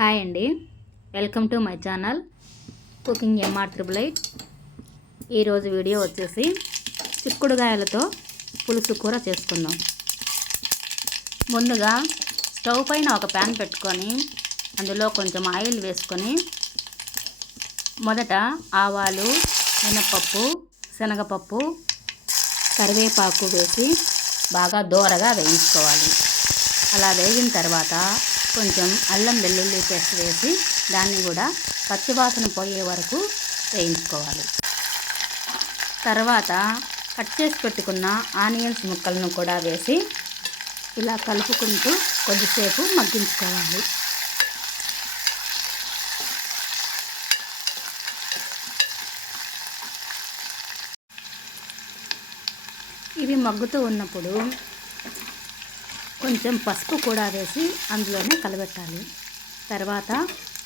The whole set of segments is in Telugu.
హాయ్ అండి. Welcome to my channel cooking MR triple eight. ఈరోజు వీడియో వచ్చేసి చిక్కుడుగాయలతో పులుసు కూర చేసుకుందాం. ముందుగా స్టవ్ పైన ఒక ప్యాన్ పెట్టుకొని అందులో కొంచెం ఆయిల్ వేసుకొని మొదట ఆవాలు మినపప్పు శనగపప్పు కరివేపాకు వేసి బాగా దోరగా వేయించుకోవాలి. అలా వేగిన తర్వాత కొంచెం అల్లం వెల్లుల్లి పేస్ట్ వేసి దాన్ని కూడా పచ్చివాసన పోయే వరకు వేయించుకోవాలి. తర్వాత కట్ చేసి పెట్టుకున్న ఆనియన్స్ ముక్కలను కూడా వేసి ఇలా కలుపుకుంటూ కొద్దిసేపు మగ్గించుకోవాలి. ఇవి మగ్గుతూ ఉన్నప్పుడు కొంచెం పసుపు కూడా వేసి అందులోనే కలబెట్టాలి. తర్వాత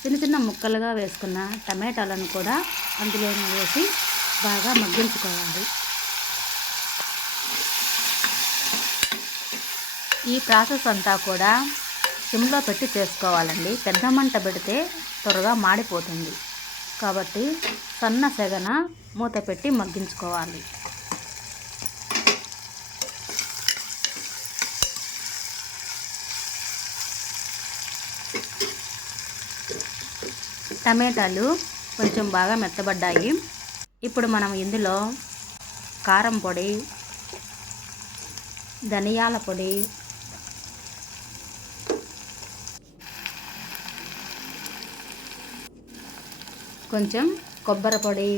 చిన్న చిన్న ముక్కలుగా వేసుకున్న టమాటాలను కూడా అందులోనే వేసి బాగా మగ్గించుకోవాలి. ఈ ప్రాసెస్ అంతా కూడా సిమ్లో పెట్టి చేసుకోవాలండి. పెద్ద మంట పెడితే త్వరగా మాడిపోతుంది. కాబట్టి సన్న సెగన మూత పెట్టి మగ్గించుకోవాలి. టమాటాలు కొంచెం బాగా మెత్తబడ్డాయి. ఇప్పుడు మనం ఇందులో కారం పొడి ధనియాల పొడి కొంచెం కొబ్బరి పొడి.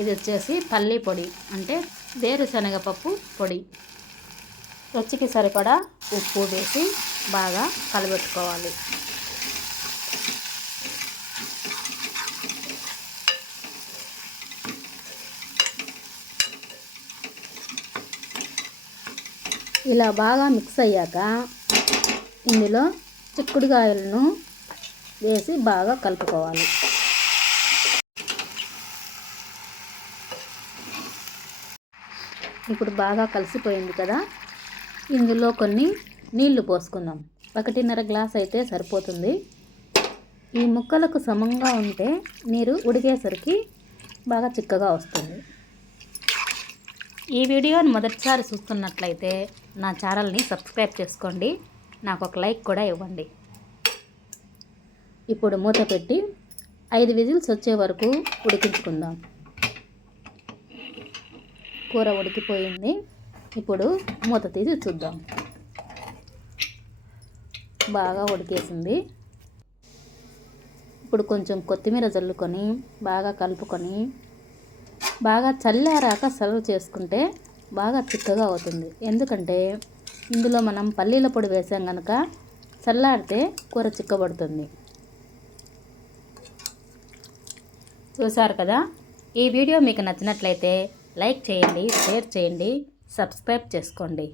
ఇది వచ్చేసి పల్లి పొడి అంటే వేరుశనగపప్పు పొడి. రుచికి సరిపడా ఉప్పు వేసి బాగా కలబెట్టుకోవాలి. ఇలా బాగా మిక్స్ అయ్యాక ఇందులో చిక్కుడుకాయలను వేసి బాగా కలుపుకోవాలి. ఇప్పుడు బాగా కలిసిపోయింది కదా. ఇందులో కొన్ని నీళ్ళు పోసుకుందాం. ఒకటిన్నర గ్లాస్ అయితే సరిపోతుంది. ఈ ముక్కలకు సమంగా ఉంటే నీరు ఉడికేసరికి బాగా చిక్కగా వస్తుంది. ఈ వీడియోని మొదటిసారి చూస్తున్నట్లయితే నా ఛానల్ని సబ్స్క్రైబ్ చేసుకోండి. నాకు ఒక లైక్ కూడా ఇవ్వండి. ఇప్పుడు మూత పెట్టి ఐదు విజిల్స్ వచ్చే వరకు ఉడికించుకుందాం. కూర ఉడికిపోయింది. ఇప్పుడు మూత తీసి చూద్దాం. బాగా ఉడికేసింది. ఇప్పుడు కొంచెం కొత్తిమీర చల్లుకొని బాగా కలుపుకొని బాగా చల్లారాక సర్వ్ చేసుకుంటే బాగా చిక్కగా అవుతుంది. ఎందుకంటే ఇందులో మనం పల్లీల పొడి వేసాం కనుక చల్లారితే కూర చిక్కబడుతుంది. చూసారు కదా? ఈ వీడియో మీకు నచ్చినట్లయితే లైక్ చేయండి షేర్ చేయండి సబ్స్క్రైబ్ చేసుకోండి.